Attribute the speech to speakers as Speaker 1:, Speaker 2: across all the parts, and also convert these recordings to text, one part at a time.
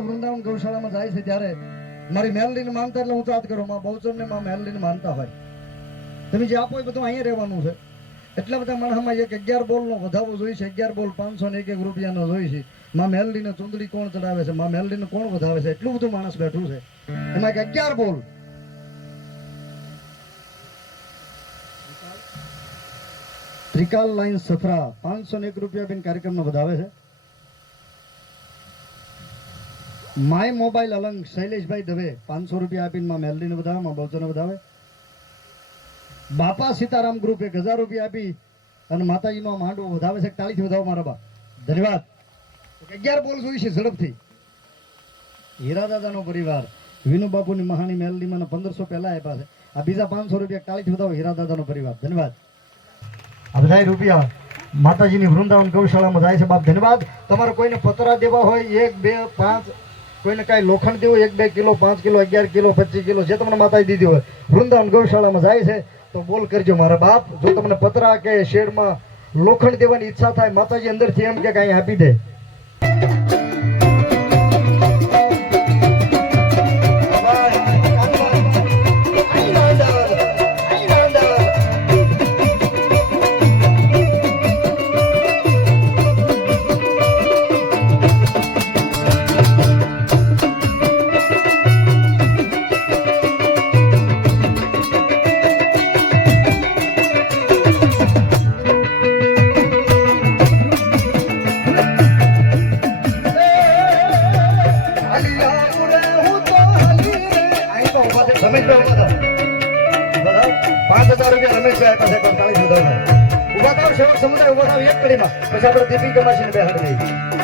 Speaker 1: વૃંદાવન ગૌશાળામાં જાય છે ત્યારે મારી મેલડીને માનતા એટલે હું તો યાદ કરું. માં બહુચરને માં મેલડીને માનતા હોય. તમે જે આપો બધું અહીંયા રહેવાનું છે. એટલા બધા માણસમાં એક અગિયાર બોલનો વધાવો જોઈએ છે. અગિયાર બોલ પાંચસો ને એક એક રૂપિયાનો જોઈએ છે. માં મેલડીને ચૂંદડી કોણ ચડાવે છે? માં મેલડીને કોણ વધાવે છે? એટલું બધું માણસ બેઠું છે. એમાં એક અગિયાર બોલ. ત્રિકાલ લાઈન સફરા પાંચસો એક રૂપિયા બેન કાર્યક્રમનો વધાવે છે. માય મોબાઈલ અલંગ શૈલેષભાઈ દવે પાંચસો રૂપિયા આપીને માં મેલડીને વધાવે, માં બહુચરને વધાવે. બાપા સીતારામ ગ્રુપ એક હજાર રૂપિયા આપી અને માતાજીનો માંડવો વધાવે છે. તાળીથી વધાવો મારા બા. ધન્યવાદ. અગિયાર બોલ જોઈ છે ઝડપથી. હીરા દાદાનો પરિવાર, વિનુ બાપુની મહાની મેલડીમાં પંદરસો પહેલા આપ્યા છે. આ બીજા પાંચસો રૂપિયા તાળીથી વધાવો હીરા દાદાનો પરિવાર. ધન્યવાદ. બધા રૂપિયા માતાજીની વૃંદાવન ગૌશાળામાં જાય છે. બાપ ધન્યવાદ. તમારે કોઈને પતરા દેવા હોય, એક, બે, પાંચ, કોઈને કાંઈ લોખંડ દેવું એક, બે કિલો, પાંચ કિલો, અગિયાર કિલો, પચીસ કિલો, જે તમને માતાજી દીધી હોય, વૃંદાવન ગૌશાળામાં જાય છે, તો બોલ કરજો મારા બાપ. જો તમને પતરા કે શેડમાં લોખંડ દેવાની ઈચ્છા થાય, માતાજી અંદરથી એમ કે કાંઈ આપી દે. પછી આપણે દીપિકા માસીને બેહાડી દઈએ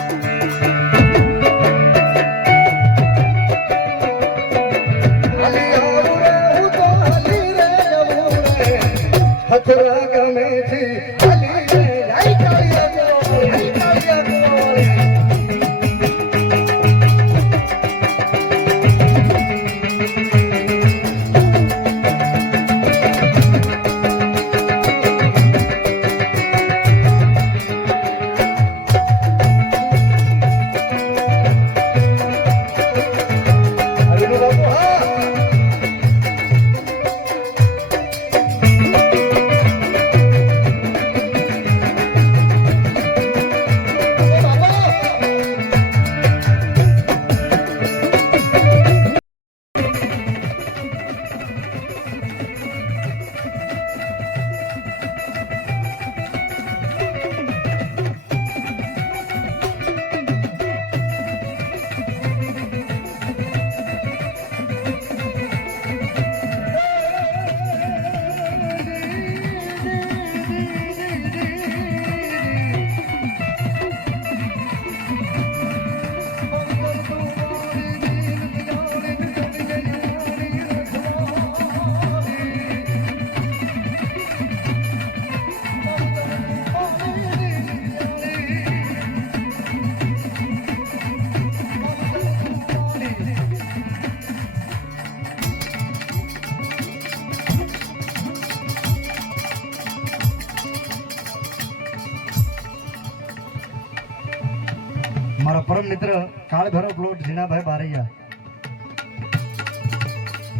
Speaker 1: મારા પરમ મિત્ર કાળભૈરવ પ્લોટ જીનાભાઈ બારૈયા.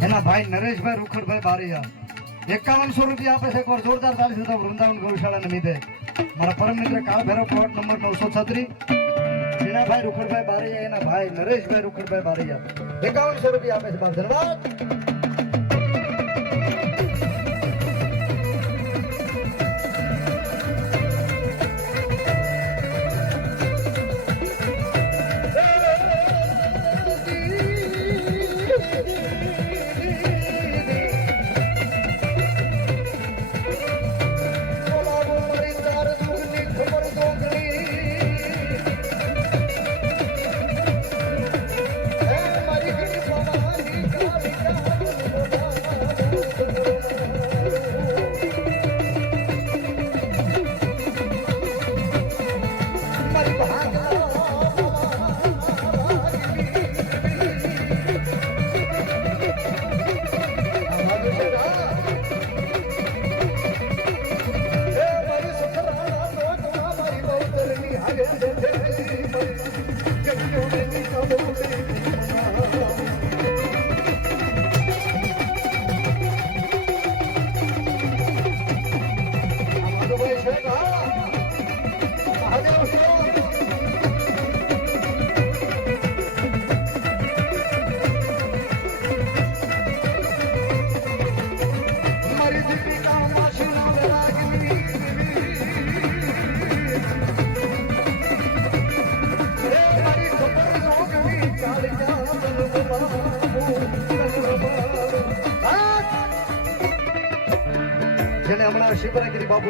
Speaker 1: એના ભાઈ નરેશભાઈ રૂખડભાઈ બારૈયા. એકાવનસો રૂપિયા આપે છે એકવાર જોરદાર તાળી થતા વૃંદાવન ગૌશાળા નિમિત્તે મારા પરમ મિત્ર કાળભૈરવ પ્લોટ નંબર નવસો છત્રી જીનાભાઈ રૂખડભાઈ બારૈયા, એના ભાઈ નરેશભાઈ રૂખડભાઈ બારૈયા. એકાવનસો રૂપિયા આપે છે. બાર ધન્યવાદ.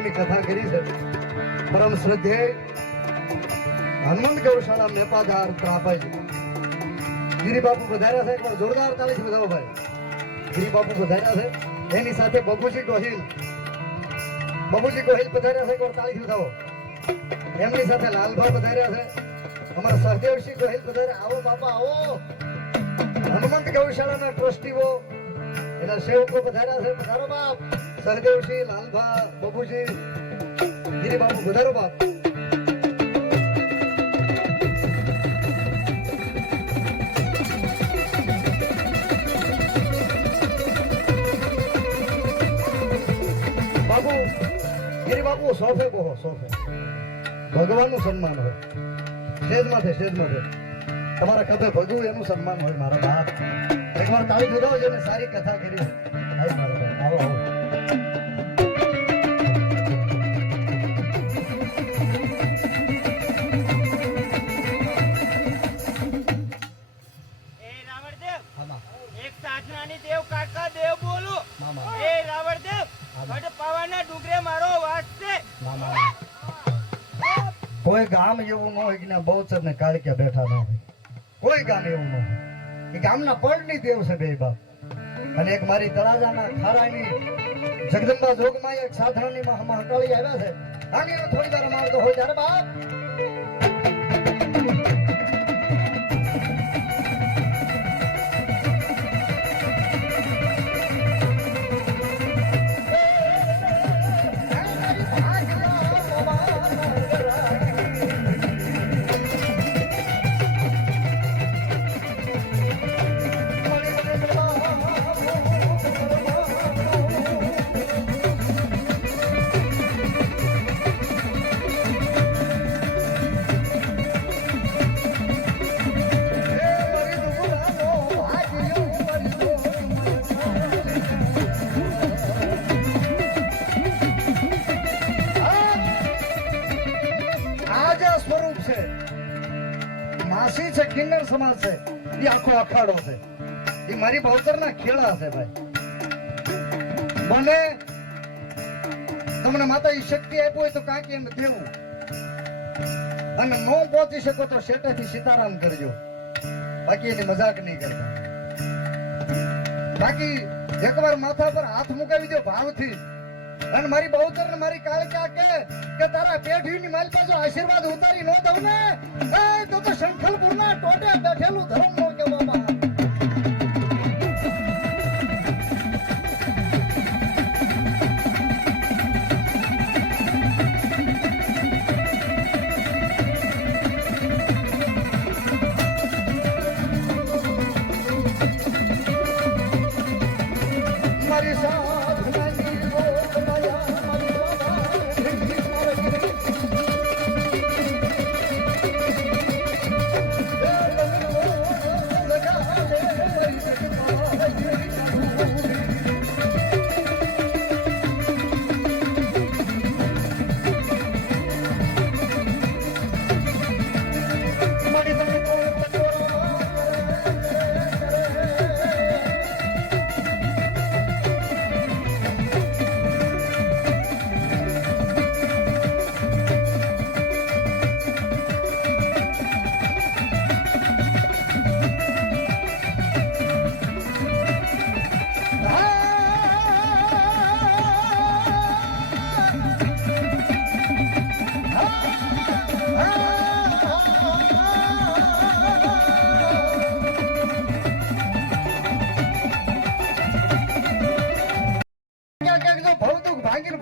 Speaker 1: શિવરાગીરી કથા કરી છે. પરમ શ્રદ્ધે હનુમંત ગૌશાળા મેપાદાર ત્રાપાઈ ગિરી બાપુ વધાર્યા છે એકવાર જોરદાર તાળીથી વધાવો ભાઈ. ગિરી બાપુ વધાર્યા છે, એની સાથે બબુજી ગોહિલ. બબુજી ગોહિલ પધાર્યા છે એકવાર તાળીથી વધાવો એમની સાથે લાલભા પધાર્યા છે. અમારા સહદેવસિંહ ગોહિલ પધાર્યા આવો બાપા, આવો. હનુમંત ગૌશાળાના ટ્રસ્ટીઓ, એના સેવકો પધાર્યા છે પધારો બાપ. સહદેવસિંહ લાલભા, બબુજી, ગિરી બાપુ પધારો બાપ. બાપુ, ગિરી બાપુ, સોફે બોહો સોફે. ભગવાનનું સન્માન હોય. સ્ટેજ માથે સ્ટેજ માથે તમારા ખભે ભજવું, એનું સન્માન હોય મારા બાપ. એકવાર તાળી દુધાવો જેને સારી કથા કરી. આવો આવો. ગામ એવું ન હોય કે બહુચર ને કાળક્યા બેઠા ન હોય. કોઈ ગામ એવું ન હોય. એ ગામના પળની દેવ છે બે બાપ. અને એક મારી તળાજાના ખારાની જગદંબા જોગમાં એક સાધનાની માં હટાળી આવ્યા છે. આની થોડી વાર મારતો હોય ત્યારે બાપ. કિન્નર સમાજ છે. એ આખો અખાડો છે. એ મારી બહુતરના ખેડા છે ભાઈ. મને તમને માતા ઈ શક્તિ આપી હોય તો કાંઈક એમ દેવું. અને નો પહોંચી શકો તો શેટેથી સીતારામ કરજો. બાકી એની મજાક નહીં કરતા. બાકી એકવાર માથા પર હાથ મુકાવી દો ભાવથી. અને મારી બહુતર ને મારી કાળકા કે કે તારા પેઢીની માલ પાછો આશીર્વાદ ઉતારી ન દઉં ને. તો તો શંખલપુરના ટોટે બેઠેલું ધર્મ નો કે બાબા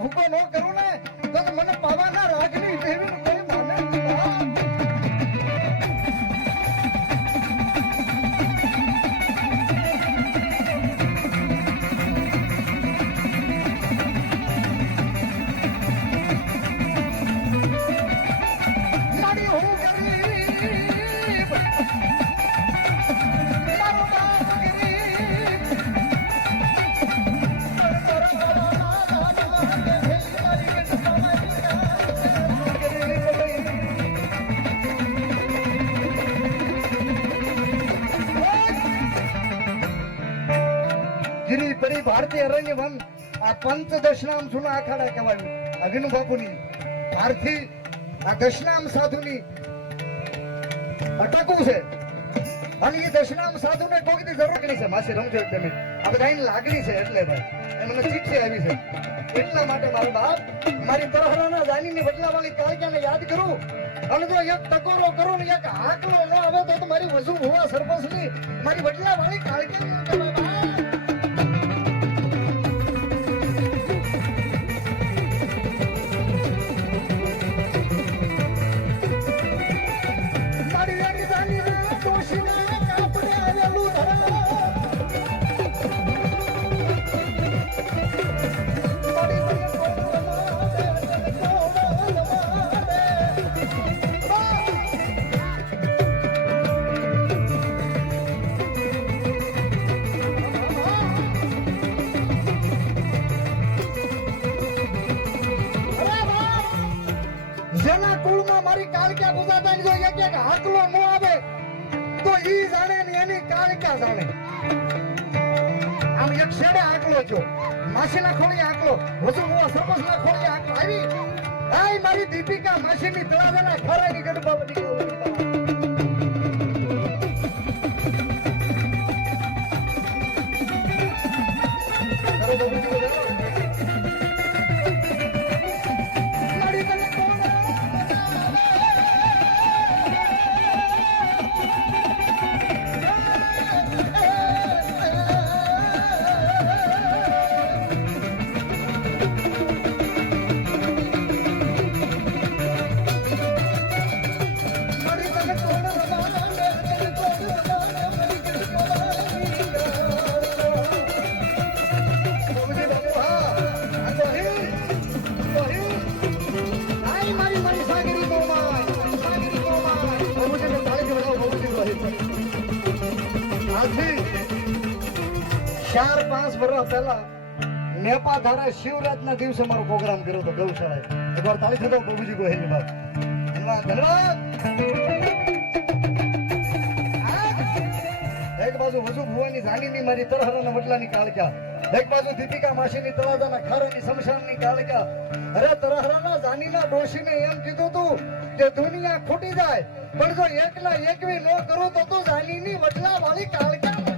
Speaker 1: ભાંગીને ન કરું. અરણ્ય વન, આ પંચ દશનામ જૂના અખાડા કહેવાયું. અગ્નિ બાપુની ભારથી આ દશનામ સાધુની અટકવું છે. અને એ દશનામ સાધુને કોઈની જરૂર નહીં છે. માસી રમજો તમે. આ બધા લાગણી છે એટલે ભાઈ. મને ચિઠ્ઠી આવી છે. એટલા માટે મારું બાપ મારી તરહરાના જાનીની બદલાવાળી કાળક્યાને યાદ કરું. અને જો એક ટકોરો કરું ને એક હાકલો ન આવે તો મારી વસુ હોવા સરપંચની, મારી બદલાવાળી કાળક્યાની એક મો આવે. તો ઈ જાણે ને એની કાળક્યા જાણે. આમ એક છેડે આકલો છો માસીના ખોળી આકલો. હજુ હું સરપંચના ખોળી આકલો. આવી. આય મારી દીપિકા માસીની તળાજાના ખરાની ગડબા બની પહેલા નેપા ધારે શિવરાજના દિવસે મારો પ્રોગ્રામ કર્યો હતો ગૌશાળાએ. એકવાર તાળી થતો પ્રભુજી ગોહિલની વાત. ધન્યવાદ એક બાજુ વજુ ભુવાની જાનીની મારી તરહરાના વડલાની કાળકા. એક બાજુ દીપિકા માસીની તળાજાના ખારાની શમશાનની કાળકા. અરે તરહરાના જાનીના ડોશીને એમ કીધું તું કે દુનિયા ખૂટી જાય, પણ જો એકલા એકવી ન કરું તો તું જાનીની વડલા વાળી કાળકા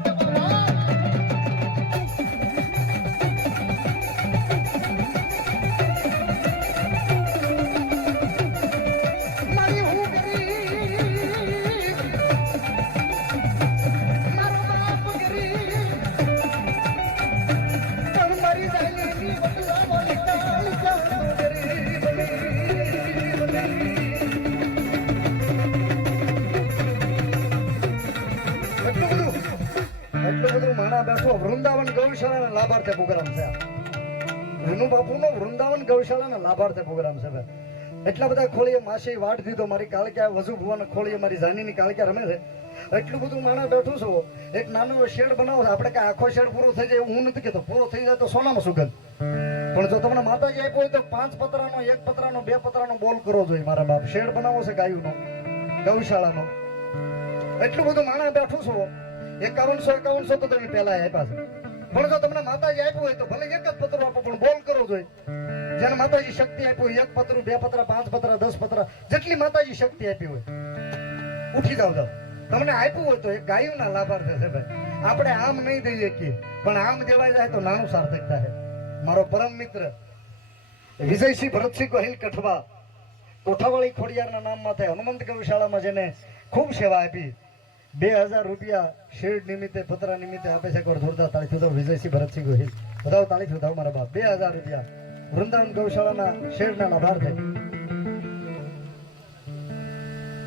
Speaker 1: રમે છે. એટલું બધું માણા બેઠું છું, એક નાનો શેડ બનાવો, આપણે કાંઈ આખો શેડ પૂરો થઈ જાય હું નથી કહેતો. પૂરો થઈ જાય તો સોનામાં સુગંધ. પણ જો તમને માતાજી આપ્યો હોય તો પાંચ પતરાનો, એક પતરાનો, બે પતરાનો બોલ કરવો જોઈએ મારા બાપ. શેડ બનાવો છે ગાયુંનો, ગૌશાળાનો. એટલું બધું માણા બેઠું છું. એકાવનસો એકાવનસો તો તમે પહેલા આપ્યા છે. પણ જો તમને માતાજી આપ્યું હોય તો ભલે એક જ પત્ર આપો, પણ બોલ કરવો જોઈએ. જેને માતાજી શક્તિ આપી હોય, એક પત્ર, બે પત્ર, પાંચ પત્ર, દસ પત્ર, જેટલી માતાજી શક્તિ આપી હોય, ઉઠી જાવ જાવ તમને આપ્યું હોય તો એક ગાયુંના લાભાર્થ છે ભાઈ. આપણે આમ નહીં દઈએ કે, પણ આમ દેવાય જાય તો નાનું સાર્થક થાય. મારો પરમ મિત્ર, વિજયસિંહ ભરતસિંહ ગોહિલ કઠવા, કોઠાવાળી ખોડિયારના નામમાં થાય હનુમંત ગૌશાળામાં જેને ખૂબ સેવા આપી બે હજાર રૂપિયા શેડ નિમિત્તે, પતરા નિમિત્તે આપે છે વિજયસિંહ ભરતસિંહ ગોહિલ. વધાવો, તાળીથી થાવ મારા બાપ. બે હજાર રૂપિયા. વૃંદાવન ગૌશાળાના શેડના લાભાર્થે?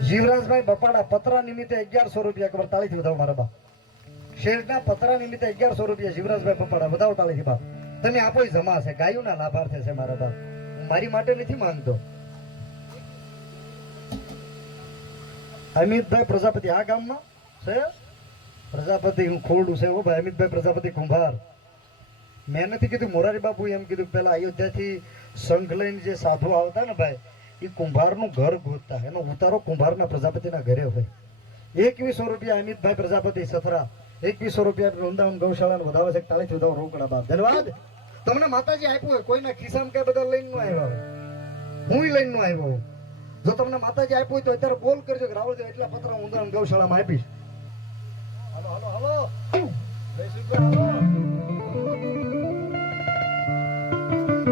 Speaker 1: જીવરાજભાઈ બપાડા, પતરા નિમિત્તે અગિયારસો રૂપિયા. એકવાર તાળીથી થાવ મારા બાપ. શેડના પતરા નિમિત્તે અગિયારસો રૂપિયા જીવરાજભાઈ બપાડા. વધાવો તાળીથી બાપ. તમે આપો જમા છે. ગાયુના લાભાર્થે છે મારા બાપ. મારી માટે નથી માંગતો. અમિતભાઈ પ્રજાપતિ આ ગામમાં? છે? પ્રજાપતિ, હું ખોરડું છે ભાઈ, અમિતભાઈ પ્રજાપતિ કુંભાર. મેં નથી કીધું મોરારી બાપુ એમ કીધું પેલા અયોધ્યાથી શંખ લઈને જે સાધુ આવતા ને ભાઈ, એ કુંભારનું ઘર ગોતતા. એનો ઉતારો કુંભારના પ્રજાપતિના ઘરે હોય. એકવીસો રૂપિયા અમિતભાઈ પ્રજાપતિ સથરા એકવીસો રૂપિયા વૃંદાવન ગૌશાળાને વધાવે છે તાળી વધાવો રોકડા બાપ. ધન્યવાદ. તમને માતાજી આપ્યું હોય, કોઈના ખિસ્સામાં કઈ બધા લઈને નો આવ્યા હું લઈને નો આવ્યો જો તમને માતાજી આપ્યું હોય તો અત્યારે બોલ કરજો કે રાવળદેવ એટલા પત્ર હું ઉંદર ગૌશાળામાં આપીશ.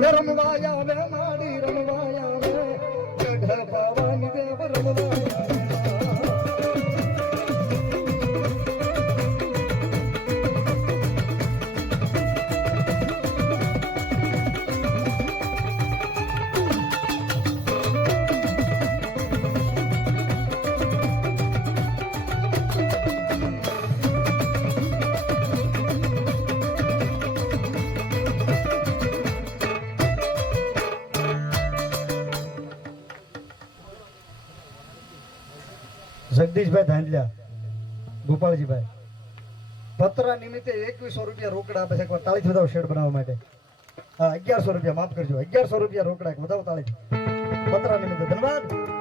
Speaker 1: Yarım ayağı જગદીશભાઈ ધાંડલિયા, ગોપાલજીભાઈ. પત્ર નિમિત્તે એકવીસો રૂપિયા રોકડા આપે છે. એકવાર તાળી વધાવો શેડ બનાવવા માટે. હા, અગિયારસો રૂપિયા, માફ કરજો, અગિયારસો રૂપિયા રોકડા વધાવો તાળી પત્ર નિમિત્તે ધન્યવાદ.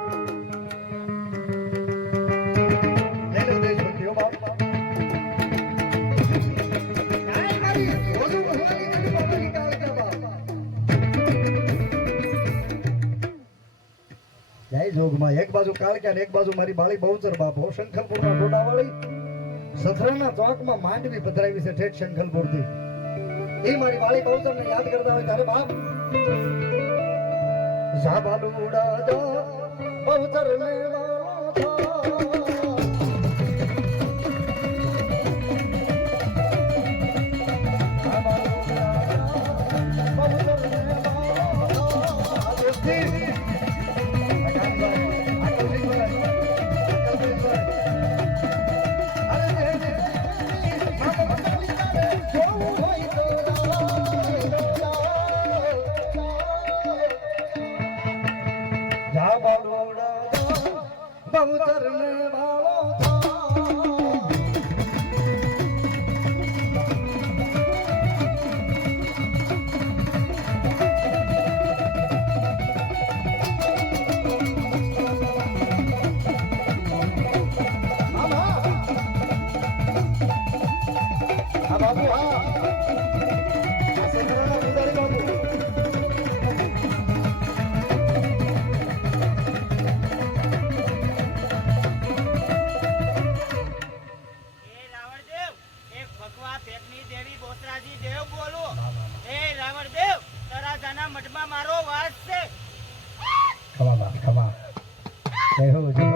Speaker 1: જોગમાં એક બાજુ કાળક્યા એક બાજુ મારી બાળી બહુચર બાપ શંખલપુરના ડોડાવાળી. સથરાના ચોકમાં માંડવી પધરાવી છે ઠેઠ શંખલપુરથી એ મારી બાળી બહુચર ને યાદ કરતા હોય ત્યારે બાપ ઝાબાલુડા બહુચર ને બહુતર જય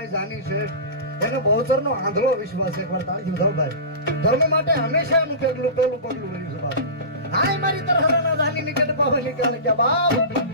Speaker 1: સ્ટોન જાની શેઠ એનો બહુતર નો આંધળો વિશ્વાસ છે, એકવાર તાળી વધાવો ભાઈ. ધર્મ માટે હંમેશા એનું પેગલું પેલું પગલું ભર્યું છે, બાપ. હાય મારી તરહરાના જાની નીકળે પાવ નિકાલ કે બાપ.